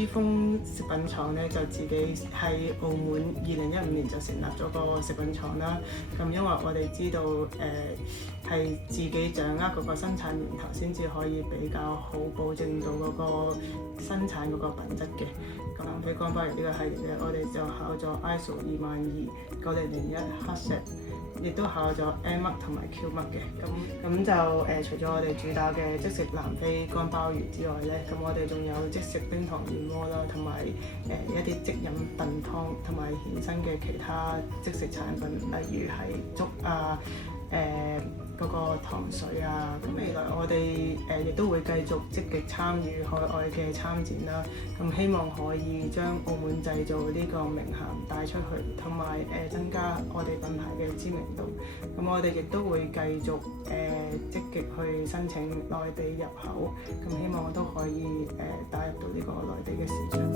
之峰食品廠咧就自己喺澳門2015年就成立咗個食品廠啦。咁因為我哋知道係自己掌握嗰個生產源頭先至可以比較好保證到嗰個生產嗰個品質嘅。咁南非乾鮑魚呢個系列咧，我哋就考咗 ISO 22001黑石，亦都考咗 M 麥同埋 Q 麥嘅。咁就除咗我哋主打嘅即食南非乾鮑魚之外咧，咁我哋仲有即食冰糖燕窩啦，同埋一啲即飲燉湯，同埋衍生嘅其他即食產品，例如係粥啊、嗰個糖水啊。咁未來我哋亦都會繼續積極參與海外嘅參展啦。咁希望可以將澳門製造呢個名銜帶出去，同埋增加我哋品牌嘅知名度。咁我哋亦都會繼續積極去申請內地入口，咁希望都可以打入到呢個內地嘅市場。